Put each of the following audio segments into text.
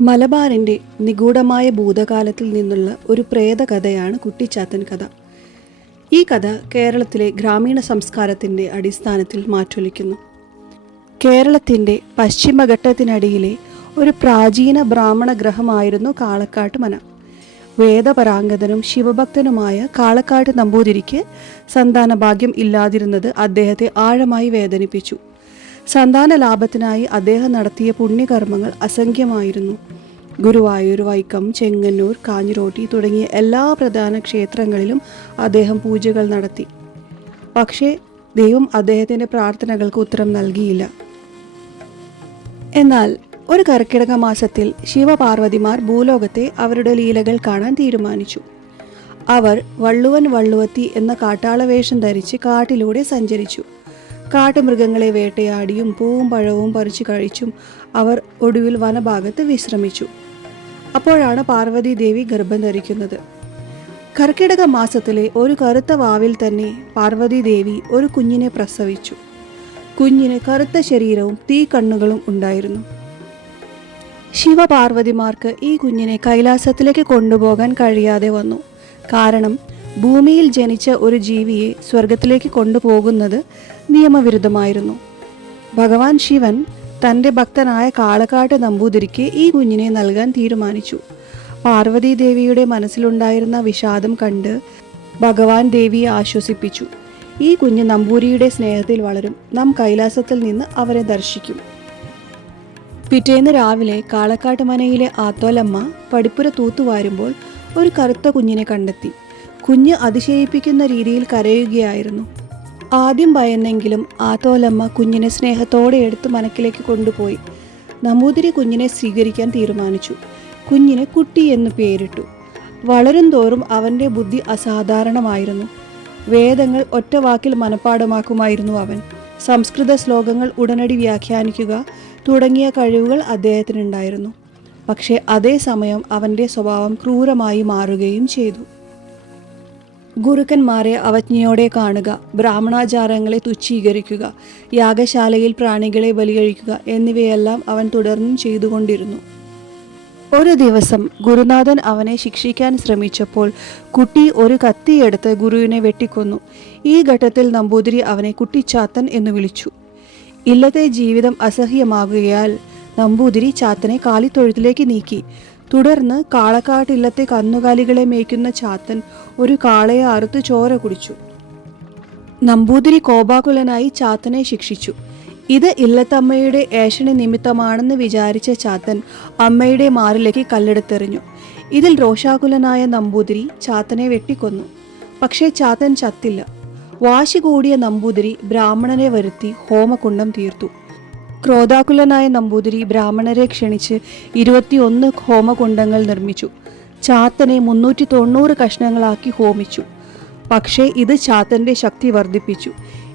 മലബാറിന്റെ നിഗൂഢമായ ഭൂതകാലത്തിൽ നിന്നുള്ള ഒരു പ്രേതകഥയാണ് കുട്ടിച്ചാത്തൻ കഥ. ഈ കഥ കേരളത്തിലെ ഗ്രാമീണ സംസ്കാരത്തിന്റെ അടിസ്ഥാനത്തിൽ മാറ്റൊലിക്കുന്നു. കേരളത്തിന്റെ പശ്ചിമഘട്ടത്തിനടിയിലെ ഒരു പ്രാചീന ബ്രാഹ്മണ ഗ്രഹമായിരുന്നു കാളക്കാട്ട് മന. വേദപരാംഗതനും ശിവഭക്തനുമായ കാളക്കാട്ട് നമ്പൂതിരിക്ക് സന്താന ഭാഗ്യം ഇല്ലാതിരുന്നത് അദ്ദേഹത്തെ ആഴമായി വേദനിപ്പിച്ചു. സന്താന ലാഭത്തിനായി അദ്ദേഹം നടത്തിയ പുണ്യകർമ്മങ്ങൾ അസംഖ്യമായിരുന്നു. ഗുരുവായൂർ വൈക്കം ചെങ്ങന്നൂർ കാഞ്ഞിരോട്ടി തുടങ്ങിയ എല്ലാ പ്രധാന ക്ഷേത്രങ്ങളിലും അദ്ദേഹം പൂജകൾ നടത്തി. പക്ഷേ ദൈവം അദ്ദേഹത്തിന്റെ പ്രാർത്ഥനകൾക്ക് ഉത്തരം നൽകിയില്ല. എന്നാൽ ഒരു കർക്കിടക മാസത്തിൽ ശിവപാർവതിമാർ ഭൂലോകത്തെ അവരുടെ ലീലകൾ കാണാൻ തീരുമാനിച്ചു. അവർ വള്ളുവൻ വള്ളുവത്തി എന്ന കാട്ടാളവേഷം ധരിച്ച് കാട്ടിലൂടെ സഞ്ചരിച്ചു. കാട്ടുമൃഗങ്ങളെ വേട്ടയാടിയും പൂവും പഴവും പറിച്ചു കഴിച്ചും അവർ ഒടുവിൽ വനഭാഗത്ത് വിശ്രമിച്ചു. അപ്പോഴാണ് പാർവതി ദേവി ഗർഭം ധരിക്കുന്നത്. കർക്കിടക മാസത്തിലെ ഒരു കറുത്ത വാവിൽ തന്നെ പാർവതി ദേവി ഒരു കുഞ്ഞിനെ പ്രസവിച്ചു. കുഞ്ഞിന് കറുത്ത ശരീരവും തീ കണ്ണുകളും ഉണ്ടായിരുന്നു. ശിവപാർവതിമാർക്ക് ഈ കുഞ്ഞിനെ കൈലാസത്തിലേക്ക് കൊണ്ടുപോകാൻ കഴിയാതെ വന്നു. കാരണം ഭൂമിയിൽ ജനിച്ച ഒരു ജീവിയെ സ്വർഗത്തിലേക്ക് കൊണ്ടുപോകുന്നത് നിയമവിരുദ്ധമായിരുന്നു. ഭഗവാൻ ശിവൻ തന്റെ ഭക്തനായ കാളക്കാട്ട് നമ്പൂതിരിക്ക് ഈ കുഞ്ഞിനെ നൽകാൻ തീരുമാനിച്ചു. പാർവതി ദേവിയുടെ മനസ്സിലുണ്ടായിരുന്ന വിഷാദം കണ്ട് ഭഗവാൻ ദേവിയെ ആശ്വസിപ്പിച്ചു. ഈ കുഞ്ഞ് നമ്പൂരിയുടെ സ്നേഹത്തിൽ വളരും. നാം കൈലാസത്തിൽ നിന്ന് അവരെ ദർശിക്കും. പിറ്റേന്ന് രാവിലെ കാളക്കാട്ട് മനയിലെ ആത്തോലമ്മ പടിപ്പുര തൂത്തുവാരുമ്പോൾ ഒരു കറുത്ത കുഞ്ഞിനെ കണ്ടെത്തി. കുഞ്ഞ് അതിശയിപ്പിക്കുന്ന രീതിയിൽ കരയുകയായിരുന്നു. ആദ്യം ഭയന്നെങ്കിലും ആത്തോലമ്മ കുഞ്ഞിനെ സ്നേഹത്തോടെ എടുത്ത് മനക്കിലേക്ക് കൊണ്ടുപോയി. നമ്പൂതിരി കുഞ്ഞിനെ സ്വീകരിക്കാൻ തീരുമാനിച്ചു. കുഞ്ഞിനെ കുട്ടി എന്ന് പേരിട്ടു. വളരും തോറും അവന്റെ ബുദ്ധി അസാധാരണമായിരുന്നു. വേദങ്ങൾ ഒറ്റ വാക്കിൽ മനഃപ്പാടമാക്കുമായിരുന്നു അവൻ. സംസ്കൃത ശ്ലോകങ്ങൾ ഉടനടി വ്യാഖ്യാനിക്കുക തുടങ്ങിയ കഴിവുകൾ അദ്ദേഹത്തിനുണ്ടായിരുന്നു. പക്ഷേ അതേസമയം അവന്റെ സ്വഭാവം ക്രൂരമായി മാറുകയും ചെയ്തു. ഗുരുക്കന്മാരെ അവജ്ഞയോടെ കാണുക ബ്രാഹ്മണാചാരങ്ങളെ തുച്ഛീകരിക്കുക യാഗശാലയിൽ പ്രാണികളെ ബലികഴിക്കുക എന്നിവയെല്ലാം അവൻ തുടർന്നും ചെയ്തുകൊണ്ടിരുന്നു. ഒരു ദിവസം ഗുരുനാഥൻ അവനെ ശിക്ഷിക്കാൻ ശ്രമിച്ചപ്പോൾ കുട്ടി ഒരു കത്തിയെടുത്ത് ഗുരുവിനെ വെട്ടിക്കൊന്നു. ഈ ഘട്ടത്തിൽ നമ്പൂതിരി അവനെ കുട്ടിച്ചാത്തൻ എന്ന് വിളിച്ചു. ഇല്ലത്തെ ജീവിതം അസഹ്യമാകുകയാൽ നമ്പൂതിരി ചാത്തനെ കാലിത്തൊഴുത്തിലേക്ക് നീക്കി. തുടർന്ന് കാളക്കാട്ടില്ലത്തെ കന്നുകാലികളെ മേയ്ക്കുന്ന ചാത്തൻ ഒരു കാളയെ അറുത്ത് ചോര കുടിച്ചു. നമ്പൂതിരി കോപാകുലനായി ചാത്തനെ ശിക്ഷിച്ചു. ഇത് ഇല്ലത്തമ്മയുടെ ഏഷണി നിമിത്തമാണെന്ന് വിചാരിച്ച ചാത്തൻ അമ്മയുടെ മാറിലേക്ക് കല്ലെടുത്തെറിഞ്ഞു. ഇതിൽ രോഷാകുലനായ നമ്പൂതിരി ചാത്തനെ വെട്ടിക്കൊന്നു. പക്ഷേ ചാത്തൻ ചത്തില്ല. വാശി കൂടിയ നമ്പൂതിരി ബ്രാഹ്മണനെ വരുത്തി ഹോമകുണ്ടം തീർത്തു. ക്രോധാകുലനായ നമ്പൂതിരി ബ്രാഹ്മണരെ ക്ഷണിച്ച് ഇരുപത്തിയൊന്ന് ഹോമകുണ്ടങ്ങൾ നിർമ്മിച്ചു. ചാത്തനെ മുന്നൂറ്റി തൊണ്ണൂറ് കഷ്ണങ്ങളാക്കി ഹോമിച്ചു. പക്ഷേ ഇത് ചാത്തന്റെ ശക്തി വർദ്ധിപ്പിച്ചു.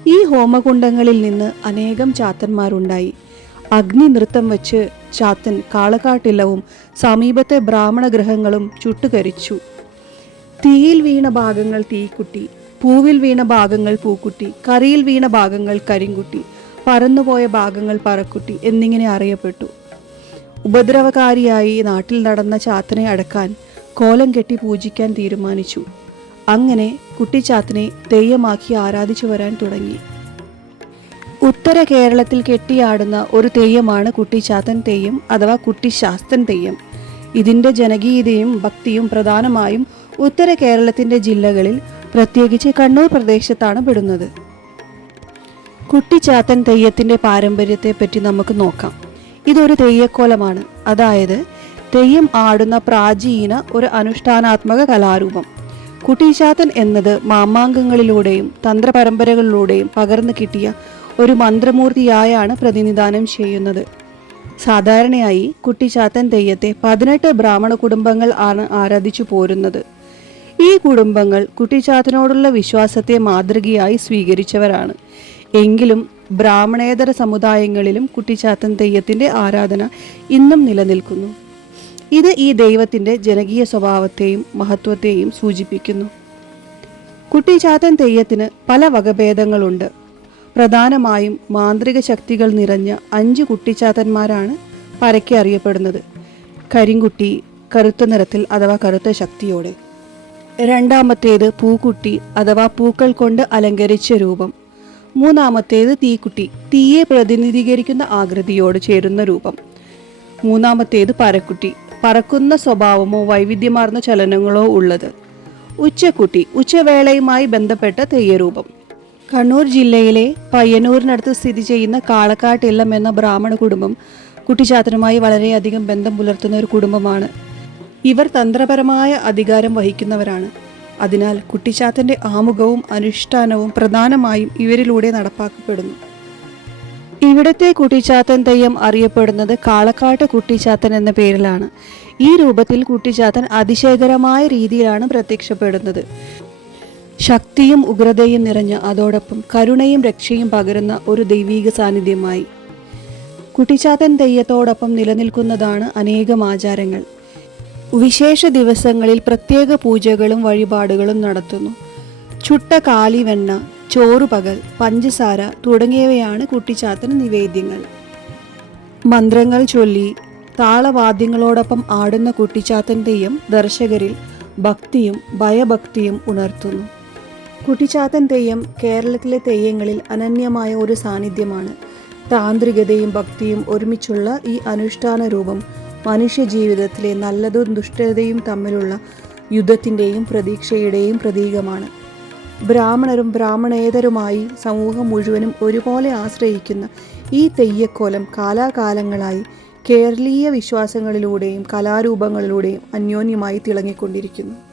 ഈ ഹോമകുണ്ടങ്ങളിൽ നിന്ന് അനേകം ചാത്തന്മാരുണ്ടായി. അഗ്നി നൃത്തം വച്ച് ചാത്തൻ കാളക്കാട്ടില്ലവും സമീപത്തെ ബ്രാഹ്മണ ഗ്രഹങ്ങളും ചുട്ടുകരിച്ചു. തീയിൽ വീണ ഭാഗങ്ങൾ തീക്കുട്ടി പൂവിൽ വീണ ഭാഗങ്ങൾ പൂക്കുട്ടി കറിയിൽ വീണ ഭാഗങ്ങൾ കരിങ്കുട്ടി പറന്നുപോയ ഭാഗങ്ങൾ പറക്കുട്ടി എന്നിങ്ങനെ അറിയപ്പെട്ടു. ഉപദ്രവകാരിയായി നാട്ടിൽ നടന്ന ചാത്തനെ അടക്കാൻ കോലം കെട്ടി പൂജിക്കാൻ തീരുമാനിച്ചു. അങ്ങനെ കുട്ടിച്ചാത്തനെ തെയ്യമാക്കി ആരാധിച്ചു വരാൻ തുടങ്ങി. ഉത്തര കേരളത്തിൽ കെട്ടിയാടുന്ന ഒരു തെയ്യമാണ് കുട്ടിച്ചാത്തൻ തെയ്യം അഥവാ കുട്ടിശാസ്തൻ തെയ്യം. ഇതിന്റെ ജനകീയതയും ഭക്തിയും പ്രധാനമായും ഉത്തര കേരളത്തിന്റെ ജില്ലകളിൽ പ്രത്യേകിച്ച് കണ്ണൂർ പ്രദേശത്താണ് പെടുന്നത്. കുട്ടിച്ചാത്തൻ തെയ്യത്തിന്റെ പാരമ്പര്യത്തെപ്പറ്റി നമുക്ക് നോക്കാം. ഇതൊരു തെയ്യക്കോലമാണ്. അതായത് തെയ്യം ആടുന്ന പ്രാചീന ഒരു അനുഷ്ഠാനാത്മക കലാരൂപം. കുട്ടിച്ചാത്തൻ എന്നത് മാമാങ്കങ്ങളിലൂടെയും തന്ത്രപരമ്പരകളിലൂടെയും പകർന്നു കിട്ടിയ ഒരു മന്ത്രമൂർത്തിയായാണ് പ്രതിനിധാനം ചെയ്യുന്നത്. സാധാരണയായി കുട്ടിച്ചാത്തൻ തെയ്യത്തെ പതിനെട്ട് ബ്രാഹ്മണ കുടുംബങ്ങൾ ആണ് ആരാധിച്ചു പോരുന്നത്. ഈ കുടുംബങ്ങൾ കുട്ടിച്ചാത്തനോടുള്ള വിശ്വാസത്തെ മാതൃകയായി സ്വീകരിച്ചവരാണ്. എങ്കിലും ബ്രാഹ്മണേതര സമുദായങ്ങളിലും കുട്ടിച്ചാത്തൻ തെയ്യത്തിന്റെ ആരാധന ഇന്നും നിലനിൽക്കുന്നു. ഇത് ഈ ദൈവത്തിന്റെ ജനകീയ സ്വഭാവത്തെയും മഹത്വത്തെയും സൂചിപ്പിക്കുന്നു. കുട്ടിച്ചാത്തൻ തെയ്യത്തിന് പല വകഭേദങ്ങളുണ്ട്. പ്രധാനമായും മാന്ത്രിക ശക്തികൾ നിറഞ്ഞ അഞ്ച് കുട്ടിച്ചാത്തന്മാരാണ് പരക്കെ അറിയപ്പെടുന്നത്. കരിങ്കുട്ടി കറുത്ത നിറത്തിൽ അഥവാ കറുത്ത ശക്തിയോടെ. രണ്ടാമത്തേത് പൂക്കുട്ടി അഥവാ പൂക്കൾ കൊണ്ട് അലങ്കരിച്ച രൂപം. മൂന്നാമത്തേത് തീക്കുട്ടി. തീയെ പ്രതിനിധീകരിക്കുന്ന ആകൃതിയോട് ചേരുന്ന രൂപം. മൂന്നാമത്തേത് പരക്കുട്ടി. പറക്കുന്ന സ്വഭാവമോ വൈവിധ്യമാർന്ന ചലനങ്ങളോ ഉള്ളത് ഉച്ചക്കുട്ടി ഉച്ചവേളയുമായി ബന്ധപ്പെട്ട തെയ്യരൂപം. കണ്ണൂർ ജില്ലയിലെ പയ്യന്നൂരിനടുത്ത് സ്ഥിതി ചെയ്യുന്ന കാളക്കാട്ട് ഇല്ലം എന്ന ബ്രാഹ്മണ കുടുംബം കുട്ടിച്ചാത്തനുമായി വളരെയധികം ബന്ധം പുലർത്തുന്ന ഒരു കുടുംബമാണ്. ഇവർ തന്ത്രപരമായ അധികാരം വഹിക്കുന്നവരാണ്. അതിനാൽ കുട്ടിച്ചാത്തന്റെ ആമുഖവും അനുഷ്ഠാനവും പ്രധാനമായും ഇവരിലൂടെ നടപ്പാക്കപ്പെടുന്നു. ഇവിടത്തെ കുട്ടിച്ചാത്തൻ തെയ്യം അറിയപ്പെടുന്നത് കാളക്കാട്ട് കുട്ടിച്ചാത്തൻ എന്ന പേരിലാണ്. ഈ രൂപത്തിൽ കുട്ടിച്ചാത്തൻ അതിശയകരമായ രീതിയിലാണ് പ്രത്യക്ഷപ്പെടുന്നത്. ശക്തിയും ഉഗ്രതയും നിറഞ്ഞ അതോടൊപ്പം കരുണയും രക്ഷയും പകരുന്ന ഒരു ദൈവീക സാന്നിധ്യമായി. കുട്ടിച്ചാത്തൻ തെയ്യത്തോടൊപ്പം നിലനിൽക്കുന്നതാണ് അനേകം ആചാരങ്ങൾ. വിശേഷ ദിവസങ്ങളിൽ പ്രത്യേക പൂജകളും വഴിപാടുകളും നടത്തുന്നു. ചുട്ട കാലിവെണ്ണ ചോറുപകൽ പഞ്ചസാര തുടങ്ങിയവയാണ് കുട്ടിച്ചാത്തന് നിവേദ്യങ്ങൾ. മന്ത്രങ്ങൾ ചൊല്ലി താളവാദ്യങ്ങളോടൊപ്പം ആടുന്ന കുട്ടിച്ചാത്തൻ തെയ്യം ദർശകരിൽ ഭക്തിയും ഭയഭക്തിയും ഉണർത്തുന്നു. കുട്ടിച്ചാത്തൻ തെയ്യം കേരളത്തിലെ തെയ്യങ്ങളിൽ അനന്യമായ ഒരു സാന്നിധ്യമാണ്. താന്ത്രികതയും ഭക്തിയും ഒരുമിച്ചുള്ള ഈ അനുഷ്ഠാന രൂപം മനുഷ്യ ജീവിതത്തിലെ നല്ലതും ദുഷ്ടതയും തമ്മിലുള്ള യുദ്ധത്തിന്റെയും പ്രതീക്ഷയുടെയും പ്രതീകമാണ്. ബ്രാഹ്മണരും ബ്രാഹ്മണേതരുമായി സമൂഹം മുഴുവനും ഒരുപോലെ ആശ്രയിക്കുന്ന ഈ തെയ്യക്കോലം കാലാകാലങ്ങളായി കേരളീയ വിശ്വാസങ്ങളിലൂടെയും കലാരൂപങ്ങളിലൂടെയും അന്യോന്യമായി തിളങ്ങിക്കൊണ്ടിരിക്കുന്നു.